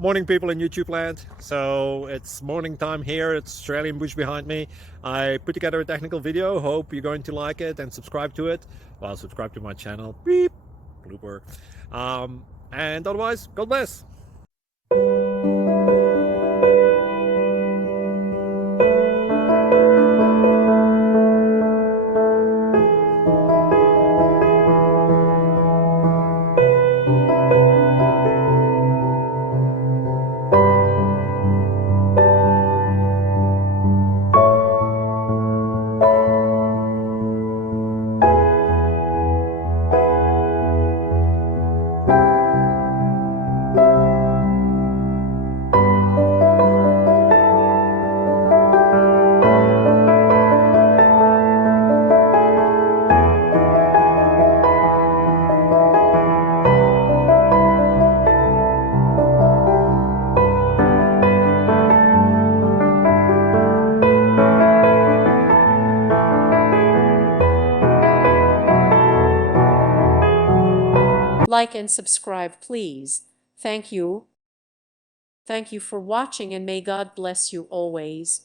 Morning, people in YouTube land. So it's morning time here. It's Australian bush behind me. I put together a technical video. Hope you're going to like it and subscribe to it. Well, subscribe to my channel. Beep. Blooper. And otherwise, God bless. Like and subscribe, please. Thank you. Thank you for watching, and may God bless you always.